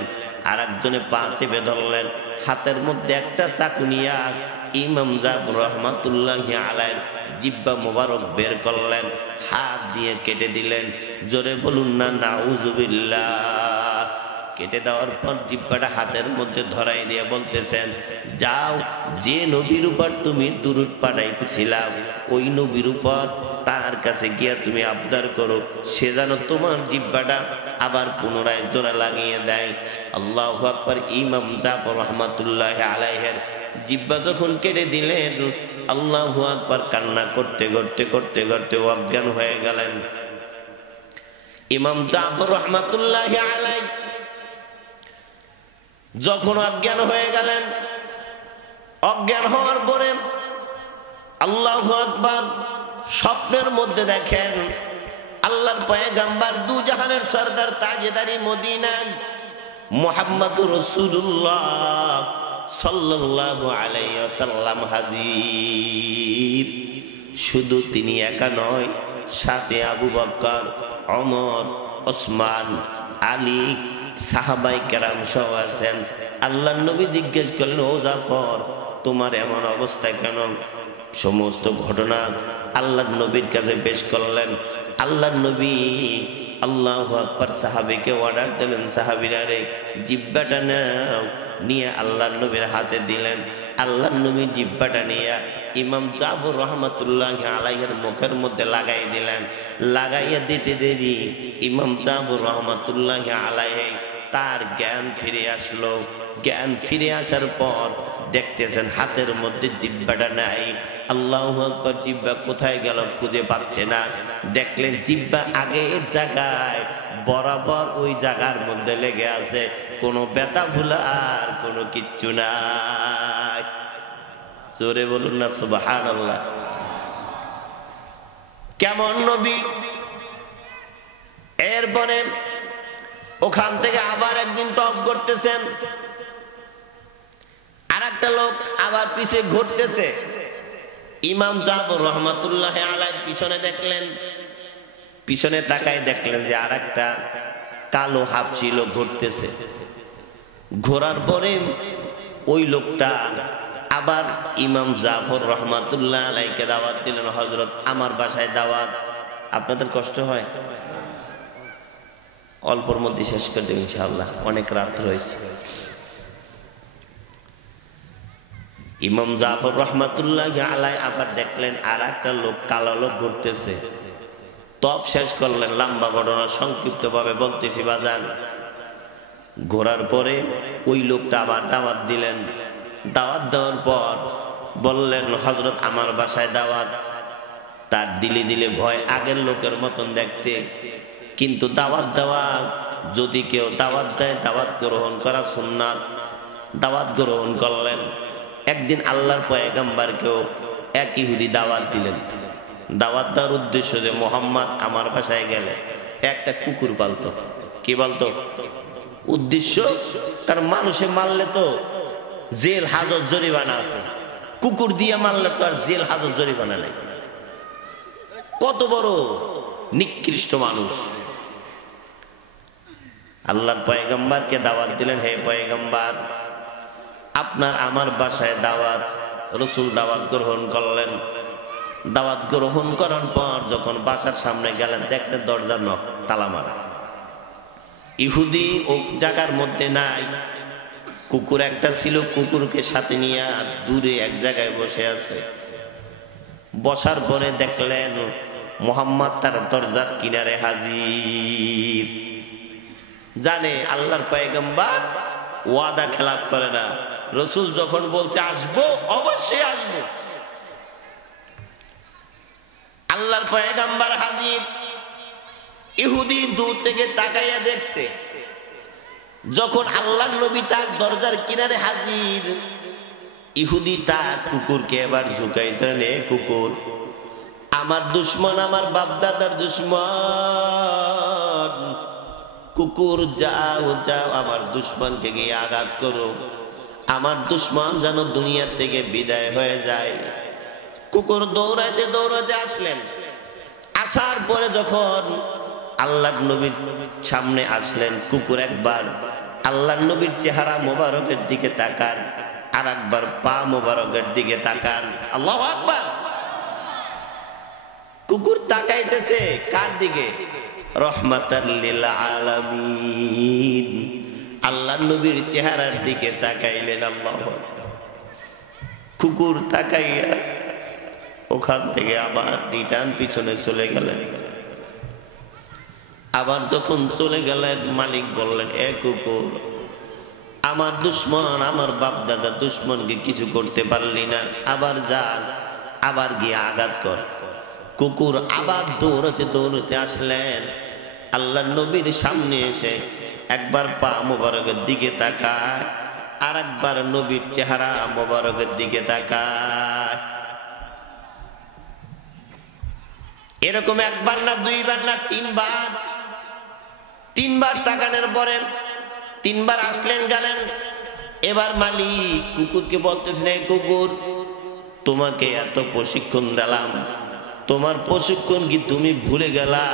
আর একজনে পা চেপে ধরলেন। হাতের মধ্যে একটা চাকু নিয়া ইমাম জাফর রহমাতুল্লাহি আলাইহির জিহ্বা মোবারক বের করলেন, হাত দিয়ে কেটে দিলেন। জোরে বলুন না নাউজুবিল্লাহ। কেটে দেওয়ার পর জিহ্বাটা হাতের মধ্যে ধরাই দিয়ে বলতেছেন, যাও, যে নবীর উপর তুমি দুরূদ পাঠাইতেছিলাম ওই নবীর উপর তার কাছে গিয়া তুমি আবদার করো, সে যেন তোমার জিহ্বাটা আবার পুনরায় জোড়া লাগিয়ে দেয়। আল্লাহু আকবার। ইমাম জাফর রহমাতুল্লাহি আলাইহির জিহ্বা যখন কেটে দিলেন, আল্লাহু আকবার, কান্না করতে করতে করতে করতে অজ্ঞান হয়ে গেলেন। ইমাম জাফর রহমাতুল্লাহি আলাইহি যখন অজ্ঞান হয়ে গেলেন, অজ্ঞান হওয়ার পরে আল্লাহু আকবার, স্বপ্নের মধ্যে দেখেন আল্লাহর পয়গম্বর দু জাহানের সরদার তাজদারি মদিনা মুহাম্মদুর রাসূলুল্লাহ সাল্লাল্লাহু আলাইহি ওয়াসাল্লাম হাজির। শুধু তিনি একা নয়, সাথে আবু বকর, ওমর, ওসমান, আলী, সাহাবায়ে কেরাম সহ আছেন। আল্লাহর নবী জিজ্ঞেস করলেন, ও জাফর, তোমার এমন অবস্থা কেন? সমস্ত ঘটনা আল্লাহর নবীর কাছে পেশ করলেন। আল্লাহর নবী আল্লাহু আকবার সাহাবীকে অর্ডার দিলেন, সাহাবীরা রে জিহ্বাটা নাও, নিয়ে আল্লাহর নবীর হাতে দিলেন। আল্লাহর নবী জিহ্বাটা নিয়ে ইমাম জাফর রহমাতুল্লাহি আলাইহির মুখের মধ্যে লাগাই দিলেন। লাগাইয়া দিতে দেরি ইমাম জাফর রহমাতুল্লাহি আলাইহি তার জ্ঞান ফিরে আসলো। জ্ঞান ফিরে আসার পর দেখতেছেন হাতের মধ্যে জিহ্বাটা নাই। আল্লাহু আকবার, জিহ্বা কোথায় গেল খুঁজে পাচ্ছে না। দেখলেন জিহ্বা আগের জায়গায় বরাবর ওই জায়গার মধ্যে লেগে আছে, কোনো ব্যথা ভুলা আর কোনো কিচ্ছু নাই। জোরে বলুন না সুবহানাল্লাহ। কেমন নবী! এরপরে ওখান থেকে আবার একদিন তওয়াফ করতেছেন, আর একটা লোক আবার পিছে ঘুরতেছে। ইমাম জাফর রহমাতুল্লাহি আলাইহির পিছনে দেখলেন, পিছনে তাকায় দেখলেন যে আর একটা কালো হাবশী লোক ঘুরতেছে। ঘোরার পরে ওই লোকটা আবার ইমাম জাফর রহমাতুল্লাহ আলাইকে দাওয়াত দিলেন, হযরত আমার বাসায় দাওয়াত। আপনাদের কষ্ট হয়? অল্পর মধ্যে শেষ করে দেব ইনশাআল্লাহ, অনেক রাত হয়েছে। ইমাম জাফর রহমাতুল্লাহ আলাই আবার দেখলেন আর একটা লোক, কালো লোক ঘুরতেছে। তপ শেষ করলেন, লম্বা ঘটনা সংক্ষিপ্ত ভাবে বলতেছি বাজান। ঘোরার পরে ওই লোকটা আবার দাওয়াত দিলেন। দাওয়াত দেওয়ার পর বললেন হযরত আমার বাসায় দাওয়াত। তার দিলে দিলে ভয়, আগের লোকের মতন দেখতে, কিন্তু দাওয়াত দেওয়া, যদি কেউ দাওয়াত দেয় দাওয়াত গ্রহণ করা সুন্নাত। দাওয়াত গ্রহণ করলেন। একদিন আল্লাহর পয়গম্বরকেও এক ইহুদি দাওয়াত দিলেন। দাওয়াত দেওয়ার উদ্দেশ্য যে মুহাম্মদ আমার বাসায় গেলে একটা কুকুর পালতো। কি বলতো? উদ্দেশ্য, কারণ মানুষে মারলে তো জেল হাজত জরিমানা আছে, কুকুর দিয়ে মারলে তো আর জেল হাজত জরিমানা নেই। কত বড় নিকৃষ্ট মানুষ। আল্লাহর পয়গম্বরকে দাওয়াত দিলেন, হে পয়গম্বর, আপনার আমার বাসায় দাওয়াত। রাসূল দাওয়াত গ্রহণ করলেন। দাওয়াত গ্রহণ করার পর যখন বাসার সামনে গেলেন, দেখলেন দরজার নখ, তালা মারা। ইহুদি ও জায়গার মধ্যে নাই। কুকুর একটা ছিল, কুকুরকে সাথে নিয়ে দূরে এক জায়গায় বসে আছে। বসার পরে দেখলেন মুহাম্মদ তার দরজার কিনারে হাজির। জানে আল্লাহর পয়গম্বর ওয়াদা খেলাপ করে না। রাসূল যখন বলছে আসবো, অবশ্যই আসবো। আল্লাহর পয়গম্বর হাজির। ইহুদি দূর থেকে তাকাইয়া দেখছে। যখন আল্লাহর নবী তার দরজার কিনারে হাজির, ইহুদি তার কুকুরকে এবার ঝুঁকাইতেন, এ কুকুর, আমার দুশ্মন, আমার বাপদাদার দুশ্মন। কুকুর যাও যাও, আমার দুশ্মনকে গিয়ে আঘাত করো, আমার দুশ্মন যেন দুনিয়া থেকে বিদায় হয়ে যায়। কুকুর দৌড়াইতে দৌড়াইতে আসলেন। আসার পরে যখন আল্লাহর নবীর সামনে আসলেন, কুকুর একবার আল্লাহর নবীর চেহারা মোবারকের দিকে তাকান, আর একবার পা মোবারকের দিকে তাকান। আল্লাহু আকবার। কুকুর তাকাইতেছে কার দিকে? রহমাতাল লিল আলামিন, আল্লাহর নবীর চেহারার দিকে তাকাইলেন। আল্লাহু আকবার। কুকুর তাকাইয়া ওখান থেকে আবার রিটার্ন পিছনে চলে গেলেন। আবার যখন চলে গেলেন, মালিক বললেন, এ কুকুর, আমার দুশ্মন, আমার বাপ দাদা দুশ্মনকে কিছু করতে পারলি না, আবার যা, আবার গিয়ে আঘাত কর। কুকুর আবার দৌড়াতে দৌড়াতে আসলেন। আল্লাহর নবীর সামনে এসে একবার পা মোবারকের দিকে তাকায়, আর একবার নবীর চেহারা মোবারকের দিকে তাকায়। এরকম একবার না, দুইবার না, তিনবার তাকানোর পরে তিনবার আসলেন, গেলেন। এবার মালিক কুকুরকে বলতেছেন, এই কুকুর, তোমাকে এত প্রশিক্ষণ দিলাম, তোমার প্রশিক্ষণ কি তুমি ভুলে গেলা?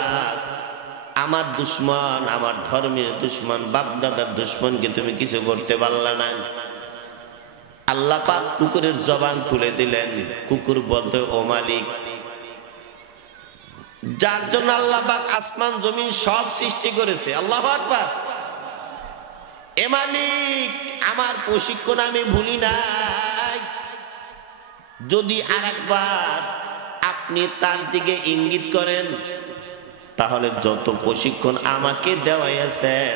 আমার দুশ্মন, আমার ধর্মের দুশ্মন, বাপদাদার দুশ্মনকে তুমি কিছু করতে পারলা না। আল্লাহ পাক কুকুরের জবান খুলে দিলেন। কুকুর বলতে, ও মালিক, যার জন্য আল্লাহ পাক আসমান জমিন সব সৃষ্টি করেছে, আল্লাহু আকবার, এ মালিক, আমার প্রশিক্ষণ আমি ভুলি নাই। যদি আরেকবার আপনি তার দিকে ইঙ্গিত করেন, তাহলে যত প্রশিক্ষণ আমাকে দেওয়াইয়াছেন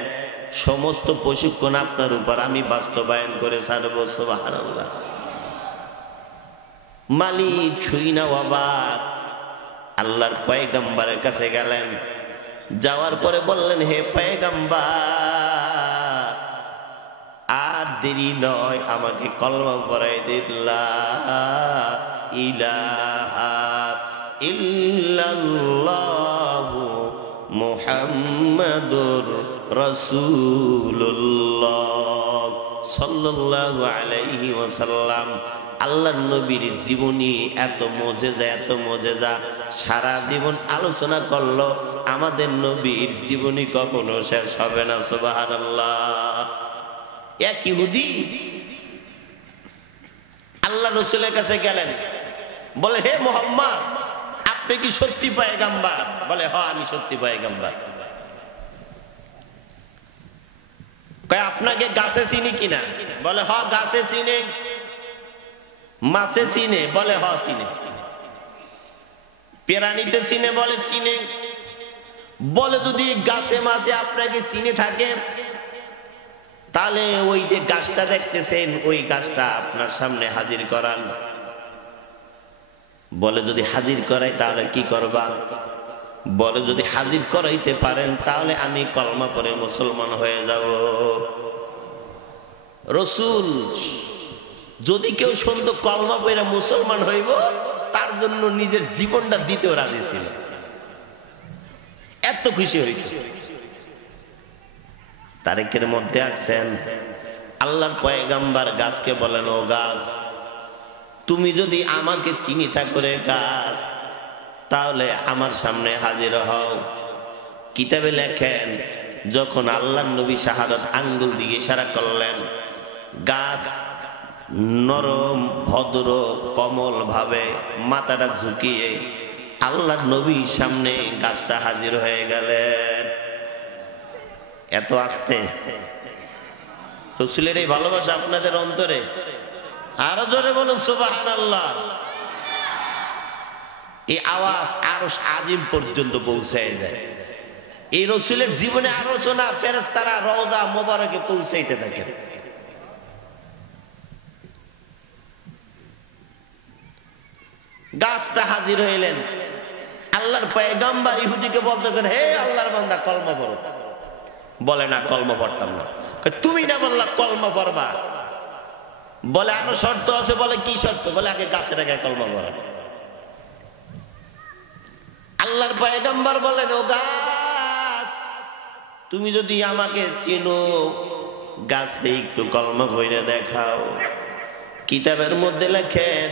সমস্ত প্রশিক্ষণ আপনার উপর আমি বাস্তবায়ন করে ছাড়ব। সুবহানাল্লাহ। মালিক শুই না অবাক। আল্লাহর পয়গম্বরের কাছে গেলেন। যাওয়ার পরে বললেন, হে পয়গম্বর, আর দেরি নয়, আমাকে কলমা পড়াই দিন, লা ইলাহা ইল্লাল্লাহু মুহাম্মাদুর রাসূলুল্লাহ সাল্লাল্লাহু আলাইহি ওয়াসাল্লাম। আল্লাহর নবীর জীবনী এত মজেজা, এত মজেজা, সারা জীবন আলোচনা করলো, আমাদের নবীর জীবনী কখনো শেষ হবে না। সুবহানাল্লাহ। এক ইহুদি আল্লাহ রসুলের কাছে গেলেন, বলে হে মুহাম্মদ, আপনি কি সত্যি পয়গম্বর? বলে হ্যাঁ, আমি সত্যি পয়গম্বর। কয় আপনাকে গাছে চিনি কিনা? বলে হ্যাঁ গাছে চিনে। মাছে চিনে? বলে হ্যাঁ চিনে। প্রাণীতে চিনে? বলে চিনে। বলে যদি গাছে মাছে আপনাকে চিনে থাকে, তাহলে ওই যে গাছটা দেখতেছেন, ওই গাছটা আপনার সামনে হাজির করান। বলে যদি হাজির করাই তাহলে কি করবা? বলে যদি হাজির করাইতে পারেন তাহলে আমি কলমা পড়ে মুসলমান হয়ে যাব। রসুল যদি কেউ সুন্দর কলমা পড়ে মুসলমান হইব, তার জন্য নিজের জীবনটা দিতেও রাজি ছিল, এত খুশি হয়েছে। তারিখের মধ্যে আসছেন আল্লাহর পয়গম্বর গাছকে বলেন, ও গাছ, তুমি যদি আমাকে চিনিতা করে গাছ, তাহলে আমার সামনে হাজির হও। কিতাবে লেখেন, যখন আল্লাহর নবী শাহাদাত আঙ্গুল দিয়ে ইশারা করলেন, গাছ নরম ভদ্র কমল ভাবে মাথাটা ঝুঁকিয়ে আল্লাহর নবীর সামনে গাছটা হাজির হয়ে গেলেন। এত আস্তে রাসূলের এই ভালোবাসা আপনাদের অন্তরে, আরো জোরে বলুন সুবহানাল্লাহ। এই আওয়াজ আরশ আজিম পর্যন্ত পৌঁছায় যায়। এই রাসূলের জীবনে আলোচনা ফেরেশতারা রওজা মোবারকে পৌঁছাইতে থাকে। গাছটা হাজির হইলেন, আল্লাহর পয়গম্বর ইহুদিকে বলতেছেন, হে আল্লাহর বান্দা কলমা পড়ো। বলে না, কলমা পড়তাম না। তুমি না বললা কলমা পড়বা? বলে আরো শর্ত আছে। বলে কি শর্ত? বলে আগে গাছের আগে কলমা পড়া। আল্লাহর পয়গম্বর বলেন, ও গাছ, তুমি যদি আমাকে চিনো, গাছে একটু কলমা পড়ে দেখাও। কিতাবের মধ্যে লেখেন,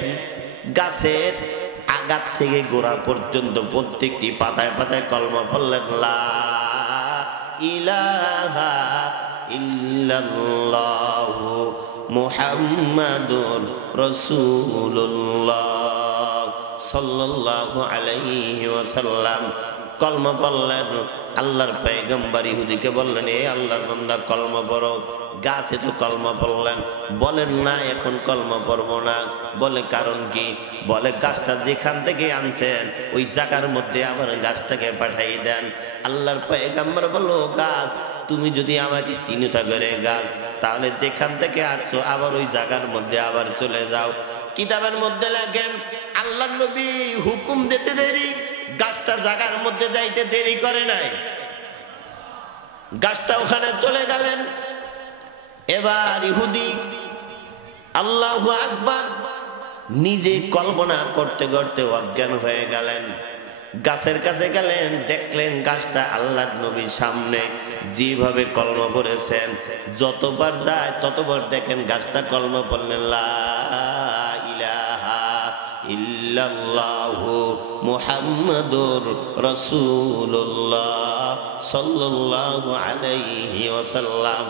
গাছের আগাত থেকে গোড়া পর্যন্ত প্রত্যেকটি পাতায় পাতায় কলমা পড়লেন, লা ইলাহা ইল্লাল্লাহু মুহাম্মাদুর রাসূলুল্লাহ সাল্লাল্লাহু আলাইহি ওয়াসাল্লাম কলমা পড়লেন। আল্লাহর পয়গম্বর ইহুদিকে বললেন, এ আল্লাহর বান্দা কলমা পড়ো। গাছে তো কলমা পড়লেন। বলেন না এখন কলমা পড়বো না। বলে কারণ কি? বলে গাছটা যেখান থেকে আনছেন ওই জায়গার মধ্যে আবার গাছটাকে পাঠাই দেন। আল্লাহর পয়গম্বর বলল, গাছ, তুমি যদি আমাকে চিন্তা করে গাছ, তাহলে যেখান থেকে আসছো আবার ওই জায়গার মধ্যে আবার চলে যাও। কিতাবের মধ্যে লেখেন, আল্লাহর নবী হুকুম দিতে দেরি, গাছটা জায়গার মধ্যে যাইতে দেরি করে নাই। গাছটা ওখানে চলে গেলেন। এবার ইহুদি আল্লাহু আকবার নিজে কল্পনা করতে করতে অজ্ঞান হয়ে গেলেন। গাছের কাছে গেলেন, দেখলেন গাছটা আল্লাহর নবীর সামনে যেভাবে কলমা পড়েছেন, যতবার যায় ততবার দেখেন গাছটা কলমা পড়লেন, লা ইলাহা ইল্লাল্লাহু মুহাম্মাদুর রাসূলুল্লাহ সাল্লাল্লাহু আলাইহি ওয়াসাল্লাম।